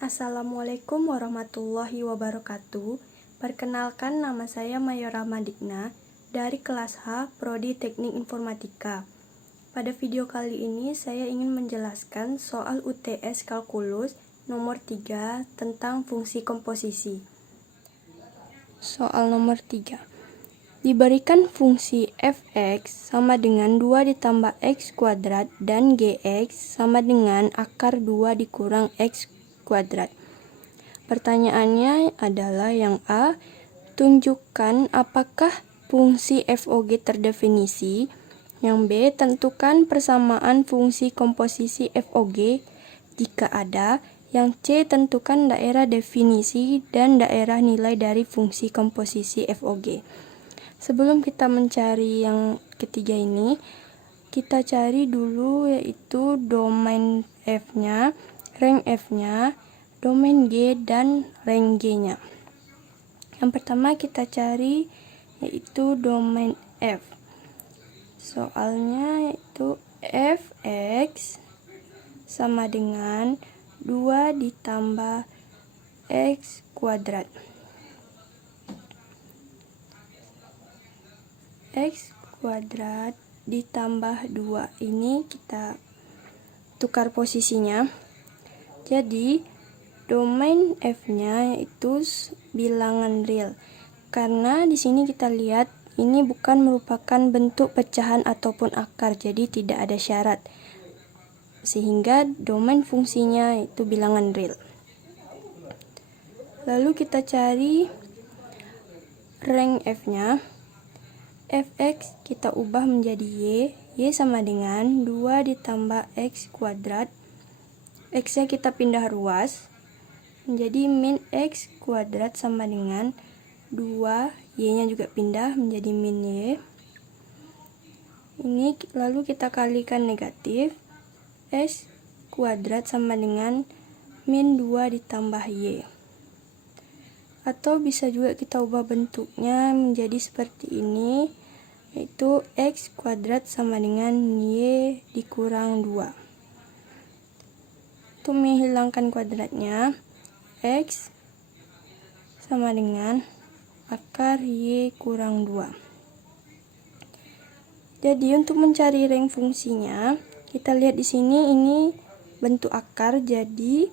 Assalamualaikum warahmatullahi wabarakatuh. Perkenalkan, nama saya Mayora Madikna dari kelas H, Prodi Teknik Informatika. Pada video kali ini saya ingin menjelaskan soal UTS Kalkulus nomor 3 tentang fungsi komposisi. Soal nomor 3. Diberikan fungsi f(x) sama dengan 2 ditambah x kuadrat dan gx sama dengan akar 2 dikurang x kuadrat. Pertanyaannya adalah yang A, tunjukkan apakah fungsi FOG terdefinisi. Yang B, tentukan persamaan fungsi komposisi FOG jika ada. Yang C, tentukan daerah definisi dan daerah nilai dari fungsi komposisi FOG. Sebelum kita mencari yang ketiga ini, kita cari dulu yaitu domain F-nya, rank F-nya, domain G, dan rank G-nya. Yang pertama kita cari yaitu domain F. Soalnya yaitu f(x) sama dengan 2 ditambah x kuadrat. X kuadrat ditambah 2 ini kita tukar posisinya. Jadi domain F-nya yaitu bilangan real. Karena di sini kita lihat ini bukan merupakan bentuk pecahan ataupun akar, jadi tidak ada syarat. Sehingga domain fungsinya itu bilangan real. Lalu kita cari rank F-nya. Fx kita ubah menjadi y sama dengan 2 ditambah x kuadrat. X-nya kita pindah ruas menjadi min x kuadrat sama dengan 2, y-nya juga pindah menjadi min y. Ini lalu kita kalikan negatif, x kuadrat sama dengan min 2 ditambah y. Atau bisa juga kita ubah bentuknya menjadi seperti ini, yaitu x kuadrat sama dengan y dikurang 2. Untuk menghilangkan kuadratnya, x sama dengan akar y kurang 2. Jadi untuk mencari rank fungsinya, kita lihat di sini ini bentuk akar, jadi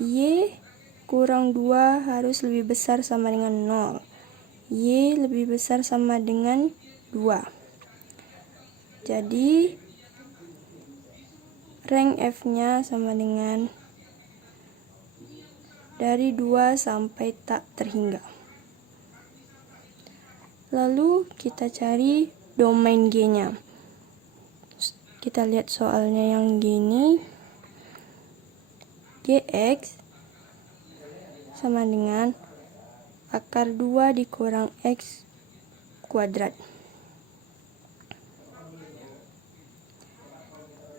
y kurang 2 harus lebih besar sama dengan 0. Y lebih besar sama dengan 2. Jadi rank F-nya sama dengan dari 2 sampai tak terhingga. Lalu kita cari domain G-nya. Kita lihat soalnya yang gini. Gx sama dengan akar 2 dikurang x kuadrat.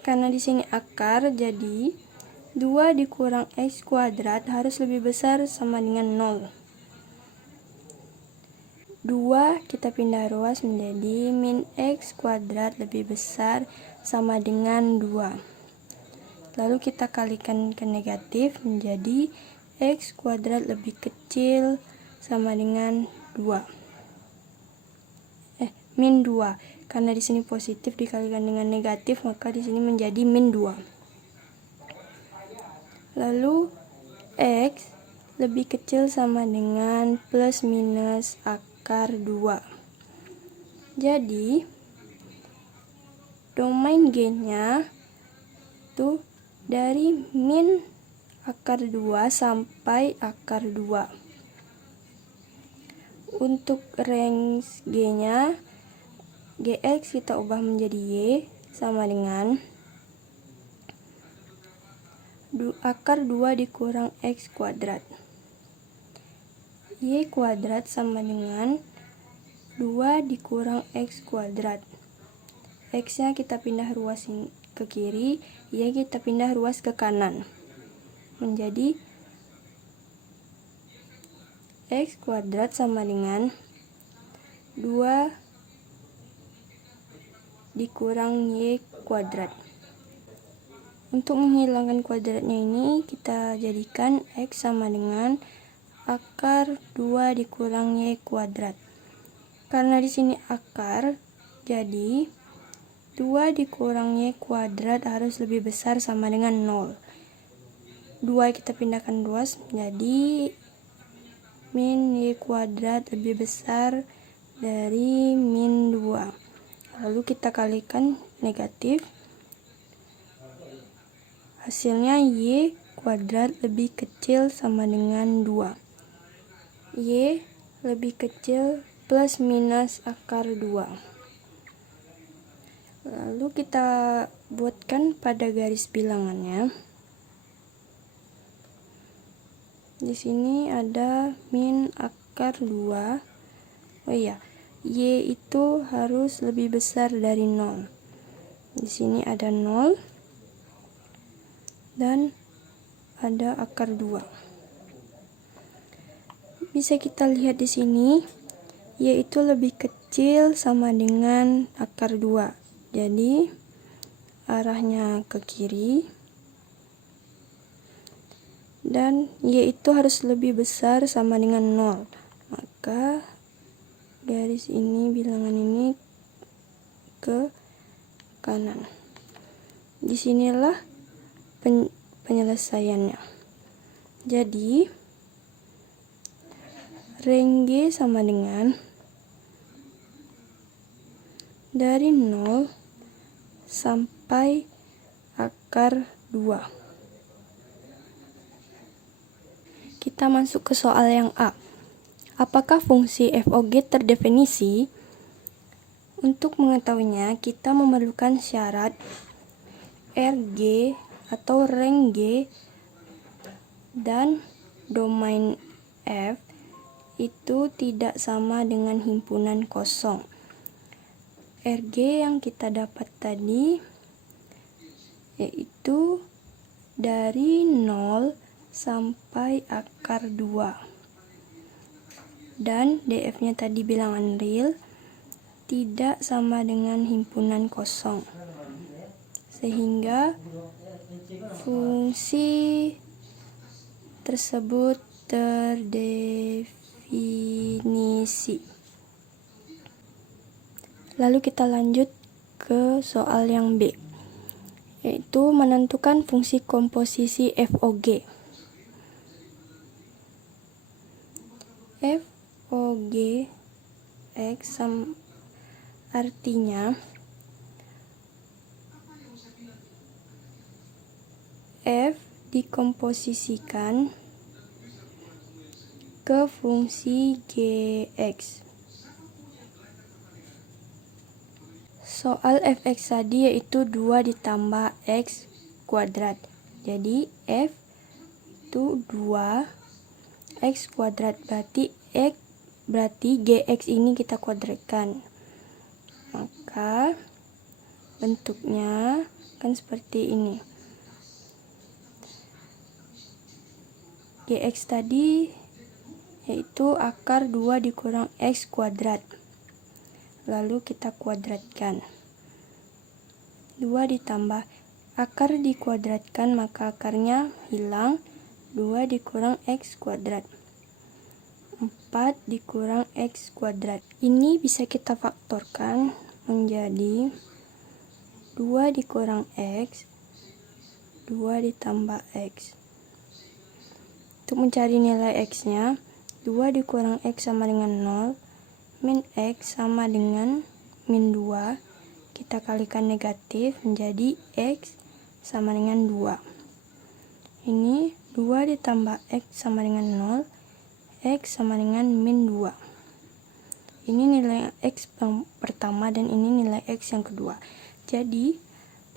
Karena di sini akar, jadi 2 dikurang x kuadrat harus lebih besar sama dengan 0. 2 kita pindah ruas menjadi min x kuadrat lebih besar sama dengan 2. Lalu kita kalikan ke negatif menjadi x kuadrat lebih kecil sama dengan 2. Min 2. Karena di sini positif dikalikan dengan negatif, maka di sini menjadi min 2. Lalu x lebih kecil sama dengan plus minus akar 2. Jadi domain G-nya itu dari min akar 2 sampai akar 2. Untuk range G-nya, Gx kita ubah menjadi y sama dengan akar 2 dikurang x kuadrat. Y kuadrat sama dengan 2 dikurang x kuadrat. X-nya kita pindah ruas ke kiri, y kita pindah ruas ke kanan. Menjadi x kuadrat sama dengan 2 dikurang y kuadrat. Untuk menghilangkan kuadratnya ini, kita jadikan X sama dengan akar 2 dikurang Y kuadrat. Karena di sini akar, jadi 2 dikurang Y kuadrat harus lebih besar sama dengan 0. 2 kita pindahkan luas, jadi min Y kuadrat lebih besar dari min 2. Lalu kita kalikan negatif. Hasilnya Y kuadrat lebih kecil sama dengan 2. Y lebih kecil plus minus akar 2. Lalu kita buatkan pada garis bilangannya. Di sini ada min akar 2. Oh iya, Y itu harus lebih besar dari 0. Di sini ada 0 dan ada akar 2. Bisa kita lihat di sini, Y itu lebih kecil sama dengan akar 2. Jadi, arahnya ke kiri. Dan Y itu harus lebih besar sama dengan 0. Maka garis ini, bilangan ini ke kanan. Disinilah penyelesaiannya. Jadi range G sama dengan dari 0 sampai akar 2. Kita masuk ke soal yang A. Apakah fungsi FOG terdefinisi? Untuk mengetahuinya, kita memerlukan syarat RG atau range G dan domain F itu tidak sama dengan himpunan kosong. RG yang kita dapat tadi yaitu dari 0 sampai akar 2. Dan DF-nya tadi bilangan real tidak sama dengan himpunan kosong. Sehingga fungsi tersebut terdefinisi. Lalu kita lanjut ke soal yang B, yaitu menentukan fungsi komposisi FOG. FOG X artinya F dikomposisikan ke fungsi Gx. Soal fx tadi yaitu 2 ditambah x kuadrat. Jadi f itu 2 x kuadrat, berarti Gx ini kita kuadratkan. Maka bentuknya kan seperti ini. Gx tadi yaitu akar 2 dikurang x kuadrat. Lalu kita kuadratkan. 2 ditambah akar dikuadratkan, maka akarnya hilang. 2 dikurang x kuadrat. 4 dikurang x kuadrat. Ini bisa kita faktorkan menjadi 2 dikurang x, 2 ditambah x. Untuk mencari nilai x-nya, 2 dikurang x sama dengan 0, min x sama dengan min 2. Kita kalikan negatif menjadi x sama dengan 2. Ini 2 ditambah x sama dengan 0, x sama dengan min 2. Ini nilai x yang pertama dan ini nilai x yang kedua. Jadi,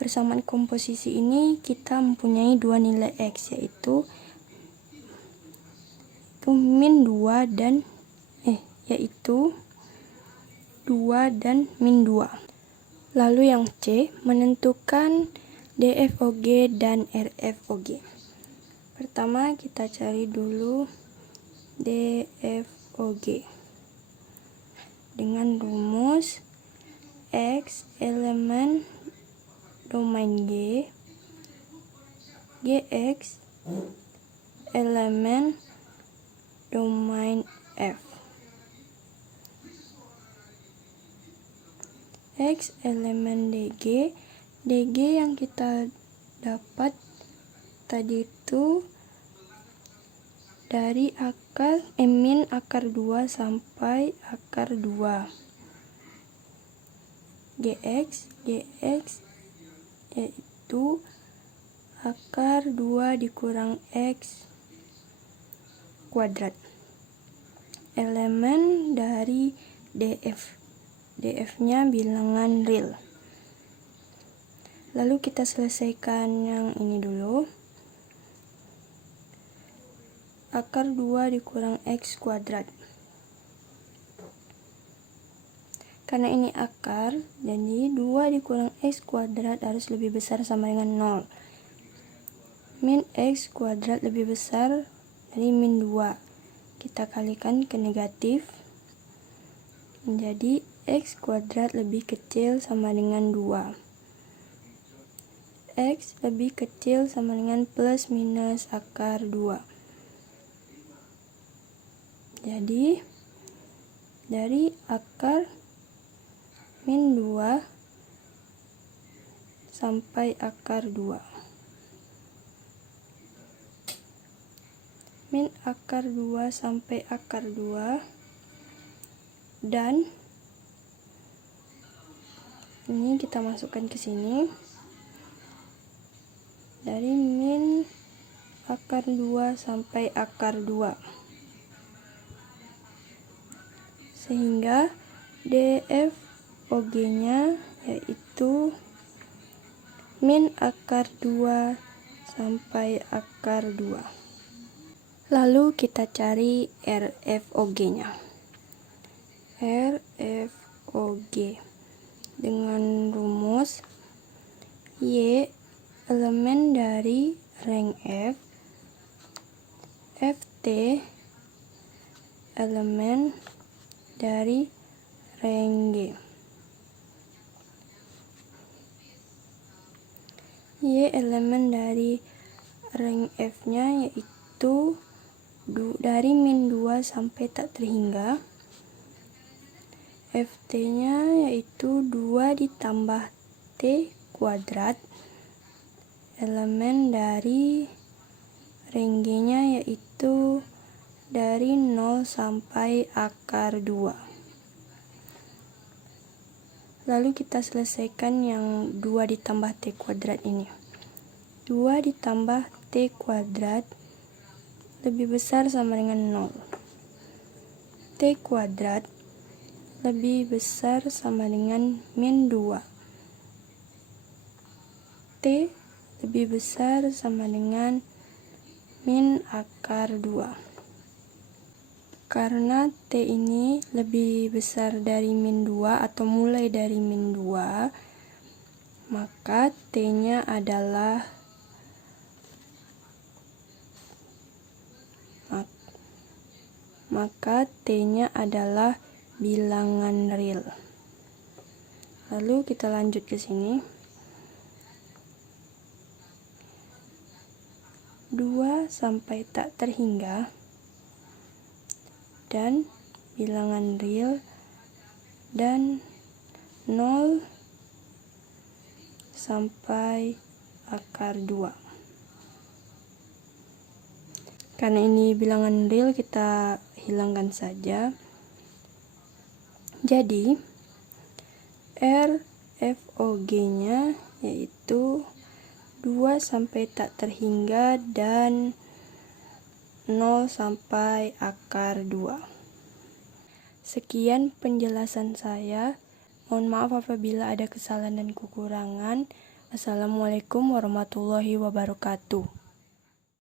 persamaan komposisi ini kita mempunyai dua nilai x, yaitu min 2 dan yaitu 2 dan min 2. Lalu yang C, menentukan DFOG dan RFOG. Pertama kita cari dulu DFOG dengan rumus X elemen domain G Gx elemen domain F. X elemen DG. DG yang kita dapat tadi itu dari min akar 2 sampai akar 2. Gx yaitu akar 2 dikurang X kuadrat. Elemen dari DF. DF-nya bilangan real. Lalu kita selesaikan yang ini dulu. Akar 2 dikurang X kuadrat. Karena ini akar, jadi 2 dikurang X kuadrat harus lebih besar sama dengan 0. Min X kuadrat lebih besar dari min 2. Kita kalikan ke negatif. Menjadi X kuadrat lebih kecil sama dengan 2. X lebih kecil sama dengan plus minus akar 2. Jadi, dari akar min 2 sampai akar 2. Min akar 2 sampai akar 2. Dan ini kita masukkan ke sini. Dari min akar 2 sampai akar 2. Sehingga DF OG-nya yaitu min akar 2 sampai akar 2. Lalu kita cari RFOG-nya. RFOG dengan rumus Y elemen dari rank F, FT elemen dari rank G. Y elemen dari rank F-nya yaitu dari min 2 sampai tak terhingga. FT-nya yaitu 2 ditambah T kuadrat. Elemen dari rank G-nya yaitu dari 0 sampai akar 2. Lalu kita selesaikan yang 2 ditambah T kuadrat ini. 2 ditambah T kuadrat lebih besar sama dengan 0. T kuadrat lebih besar sama dengan min 2. T lebih besar sama dengan min akar 2. Karena T ini lebih besar dari min 2 atau mulai dari min 2, maka T-nya adalah bilangan real. Lalu kita lanjut ke sini. 2 sampai tak terhingga dan bilangan real dan 0 sampai akar 2. Karena ini bilangan real, kita hilangkan saja. Jadi RFOG-nya yaitu 2 sampai tak terhingga dan 0 sampai akar 2. Sekian penjelasan saya. Mohon maaf apabila ada kesalahan dan kekurangan. Assalamualaikum warahmatullahi wabarakatuh.